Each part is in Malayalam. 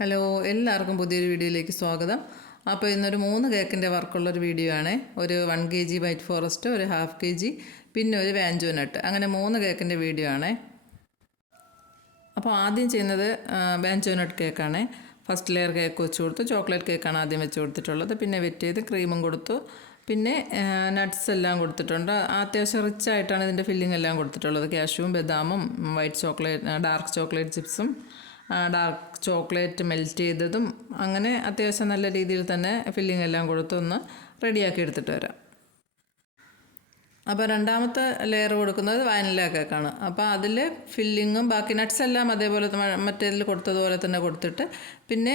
ഹലോ, എല്ലാവർക്കും പുതിയൊരു വീഡിയോയിലേക്ക് സ്വാഗതം. അപ്പോൾ ഇന്നൊരു 3 കേക്കിൻ്റെ വർക്കുള്ളൊരു വീഡിയോ ആണ്. ഒരു 1 kg വൈറ്റ് ഫോറസ്റ്റ്, ഒരു 1/2 kg, പിന്നെ ഒരു വാഞ്ചോ നട്ട്, അങ്ങനെ 3 കേക്കിൻ്റെ വീഡിയോ ആണ്. അപ്പോൾ ആദ്യം ചെയ്യുന്നത് വാഞ്ചോ നട്ട് കേക്കാണ്. ഫസ്റ്റ് ലെയർ കേക്ക് വെച്ച് കൊടുത്തു. ചോക്ലേറ്റ് കേക്കാണ് ആദ്യം വെച്ച് കൊടുത്തിട്ടുള്ളത്. പിന്നെ വെറ്റ് ചെയ്ത് ക്രീമും കൊടുത്തു. പിന്നെ നട്ട്സ് എല്ലാം കൊടുത്തിട്ടുണ്ട്. അത്യാവശ്യം റിച്ച് ആയിട്ടാണ് ഇതിൻ്റെ ഫില്ലിംഗ് എല്ലാം കൊടുത്തിട്ടുള്ളത്. കാഷ്യൂവും ബദാമും വൈറ്റ് ചോക്ലേറ്റ്, ഡാർക്ക് ചോക്ലേറ്റ് ചിപ്സും, ഡാർക്ക് ചോക്ലേറ്റ് മെൽറ്റ് ചെയ്തതും, അങ്ങനെ അത്യാവശ്യം നല്ല രീതിയിൽ തന്നെ ഫില്ലിംഗ് എല്ലാം കൊടുത്തൊന്ന് റെഡിയാക്കി എടുത്തിട്ട് വരാം. അപ്പോൾ രണ്ടാമത്തെ ലെയർ കൊടുക്കുന്നത് വാനില കേക്കാണ്. അപ്പോൾ അതിൽ ഫില്ലിങ്ങും ബാക്കി നട്ട്സ് എല്ലാം അതേപോലെ മറ്റേതിൽ കൊടുത്തതുപോലെ തന്നെ കൊടുത്തിട്ട്, പിന്നെ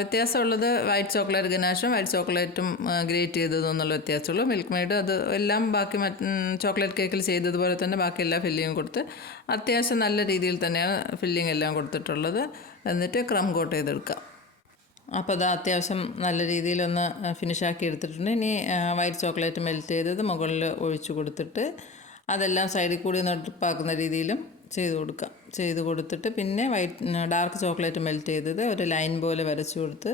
വ്യത്യാസമുള്ളത് വൈറ്റ് ചോക്ലേറ്റ് ഗനാഷും വൈറ്റ് ചോക്ലേറ്റും ഗ്രേറ്റ് ചെയ്തതും എന്നുള്ള വ്യത്യാസമുള്ളൂ. മിൽക്ക് മെയ്ഡ് അത് എല്ലാം ബാക്കി ചോക്ലേറ്റ് കേക്കിൽ ചെയ്തതുപോലെ തന്നെ ബാക്കി എല്ലാ ഫില്ലിങ്ങും കൊടുത്ത് അത്യാവശ്യം നല്ല രീതിയിൽ തന്നെയാണ് ഫില്ലിംഗ് എല്ലാം കൊടുത്തിട്ടുള്ളത്. എന്നിട്ട് ക്രം കോട്ട് ചെയ്തെടുക്കാം. അപ്പോൾ അത് അത്യാവശ്യം നല്ല രീതിയിലൊന്ന് ഫിനിഷാക്കി എടുത്തിട്ടുണ്ട്. ഇനി വൈറ്റ് ചോക്ലേറ്റ് മെൽറ്റ് ചെയ്തത് മുകളിൽ ഒഴിച്ചു കൊടുത്തിട്ട് അതെല്ലാം സൈഡിൽ കൂടി ഒന്ന് ഡ്രിപ്പാക്കുന്ന രീതിയിലും ചെയ്ത് കൊടുത്തിട്ട്, പിന്നെ ഡാർക്ക് ചോക്ലേറ്റ് മെൽറ്റ് ചെയ്തത് ഒരു ലൈൻ പോലെ വരച്ചു കൊടുത്ത്,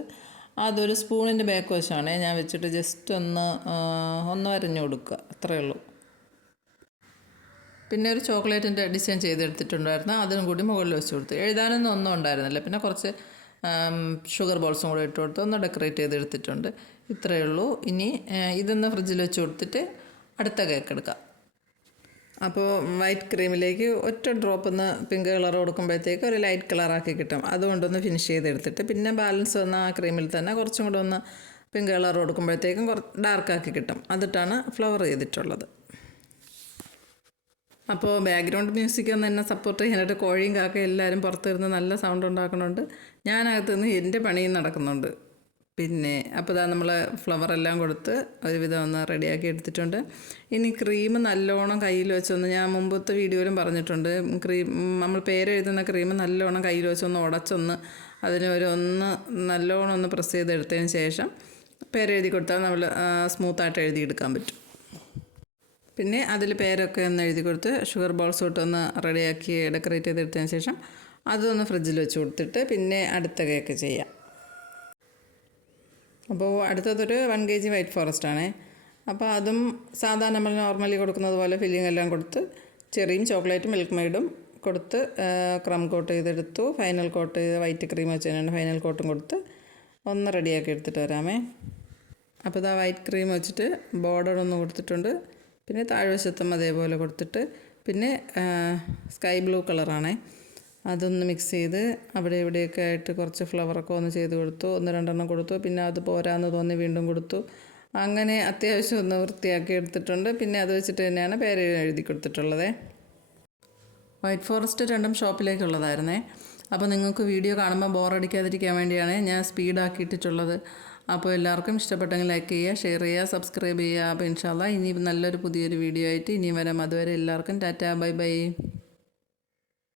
അതൊരു സ്പൂണിൻ്റെ ബാക്ക് വശമാണ് ഞാൻ വെച്ചിട്ട് ജസ്റ്റ് ഒന്ന് വരഞ്ഞു കൊടുക്കുക, അത്രയേ ഉള്ളൂ. പിന്നെ ഒരു ചോക്ലേറ്റിൻ്റെ ഡിസൈൻ ചെയ്തെടുത്തിട്ടുണ്ടായിരുന്നു, അതിനും കൂടി മുകളിൽ വെച്ച് കൊടുത്തു. എഴുതാനൊന്നും ഒന്നും ഉണ്ടായിരുന്നില്ല. പിന്നെ കുറച്ച് ഷുഗർ ബോൾസും കൂടെ ഇട്ട് കൊടുത്ത് ഒന്ന് ഡെക്കറേറ്റ് ചെയ്തെടുത്തിട്ടുണ്ട്. ഇത്രയേ ഉള്ളൂ. ഇനി ഇതൊന്ന് ഫ്രിഡ്ജിൽ വെച്ച് കൊടുത്തിട്ട് അടുത്ത കേക്ക് എടുക്കാം. അപ്പോൾ വൈറ്റ് ക്രീമിലേക്ക് ഒറ്റ ഡ്രോപ്പ് ഒന്ന് പിങ്ക് കളർ കൊടുക്കുമ്പോഴത്തേക്ക് ഒരു ലൈറ്റ് കളറാക്കി കിട്ടും. അതുകൊണ്ടൊന്ന് ഫിനിഷ് ചെയ്തെടുത്തിട്ട് പിന്നെ ബാലൻസ് വന്ന ആ ക്രീമിൽ തന്നെ കുറച്ചും കൂടെ ഒന്ന് പിങ്ക് കളർ കൊടുക്കുമ്പോഴത്തേക്കും ഡാർക്കാക്കി കിട്ടും. അതിട്ടാണ് ഫ്ലവർ ചെയ്തിട്ടുള്ളത്. അപ്പോൾ ബാക്ക്ഗ്രൗണ്ട് മ്യൂസിക് ഒന്ന് എന്നെ സപ്പോർട്ട് ചെയ്യാനായിട്ട് കോഴിയും കാക്കയും എല്ലാവരും പുറത്തിരുന്ന് നല്ല സൗണ്ട് ഉണ്ടാക്കുന്നുണ്ട്. ഞാനകത്തുനിന്ന് എൻ്റെ പണിയും നടക്കുന്നുണ്ട്. പിന്നെ അപ്പോൾ ഇതാ നമ്മൾ ഫ്ലവറെല്ലാം കൊടുത്ത് ഒരുവിധം ഒന്ന് റെഡിയാക്കി എടുത്തിട്ടുണ്ട്. ഇനി ക്രീം നല്ലോണം കയ്യിൽ വെച്ചൊന്ന്, ഞാൻ മുമ്പത്തെ വീഡിയോയിലും പറഞ്ഞിട്ടുണ്ട്, നമ്മൾ പേരെഴുതുന്ന ക്രീം നല്ലോണം കയ്യിൽ വെച്ചൊന്ന് ഉടച്ചൊന്ന് അതിന് നല്ലോണം ഒന്ന് പ്രസ് ചെയ്തെടുത്തതിന് ശേഷം പേരെഴുതി കൊടുത്താൽ നമ്മൾ സ്മൂത്തായിട്ട് എഴുതിയെടുക്കാൻ പറ്റും. പിന്നെ അതിൽ പേരൊക്കെ ഒന്ന് എഴുതി കൊടുത്ത് ഷുഗർ ബോൾസ് തൊട്ടൊന്ന് റെഡിയാക്കി ഡെക്കറേറ്റ് ചെയ്തെടുത്തതിന് ശേഷം അതൊന്ന് ഫ്രിഡ്ജിൽ വെച്ച് കൊടുത്തിട്ട് പിന്നെ അടുത്ത കേക്ക് ചെയ്യാം. അപ്പോൾ അടുത്തതൊരു 1 kg വൈറ്റ് ഫോറസ്റ്റ് ആണ്. അപ്പോൾ അതും സാധാരണ നമ്മൾ നോർമലി കൊടുക്കുന്നത് പോലെ ഫില്ലിംഗ് എല്ലാം കൊടുത്ത് ചെറിയും ചോക്ലേറ്റും മിൽക്ക് മെയ്ഡും കൊടുത്ത് ക്രം കോട്ട് ചെയ്തെടുത്തു. ഫൈനൽ കോട്ട് ചെയ്ത് വൈറ്റ് ക്രീം വെച്ച് തന്നെയാണ് ഫൈനൽ കോട്ടും കൊടുത്ത് ഒന്ന് റെഡിയാക്കി എടുത്തിട്ട് വരാമേ. അപ്പോൾ ഇതാ വൈറ്റ് ക്രീം വെച്ചിട്ട് ബോർഡർ ഒന്ന് കൊടുത്തിട്ടുണ്ട്. പിന്നെ താഴ്വശത്തും അതേപോലെ കൊടുത്തിട്ട്, പിന്നെ സ്കൈ ബ്ലൂ കളറാണ്, അതൊന്ന് മിക്സ് ചെയ്ത് അവിടെ ഇവിടെയൊക്കെ ആയിട്ട് കുറച്ച് ഫ്ലവറൊക്കെ ഒന്ന് ചെയ്ത് കൊടുത്തു. 1-2 കൊടുത്തു. പിന്നെ അത് പോരാന്ന് തോന്നി വീണ്ടും കൊടുത്തു. അങ്ങനെ അത്യാവശ്യം ഒന്ന് വൃത്തിയാക്കി എടുത്തിട്ടുണ്ട്. പിന്നെ അത് വെച്ചിട്ട് തന്നെയാണ് പേര് എഴുതി കൊടുത്തിട്ടുള്ളത്. വൈറ്റ് ഫോറസ്റ്റ് രണ്ടും ഷോപ്പിലേക്കുള്ളതായിരുന്നേ. അപ്പോൾ നിങ്ങൾക്ക് വീഡിയോ കാണുമ്പോൾ ബോറടിക്കാതിരിക്കാൻ വേണ്ടിയാണ് ഞാൻ സ്പീഡാക്കിയിട്ടുള്ളത്. അപ്പോൾ എല്ലാവർക്കും ഇഷ്ടപ്പെട്ടെങ്കിൽ ലൈക്ക് ചെയ്യുക, ഷെയർ ചെയ്യുക, സബ്സ്ക്രൈബ് ചെയ്യുക. അപ്പോൾ ഇൻഷാ അല്ലാഹ് ഇനി നല്ലൊരു പുതിയൊരു വീഡിയോ ആയിട്ട് ഇനിയും വരാം. അതുവരെ എല്ലാവർക്കും ടാറ്റാ, ബൈ ബൈ.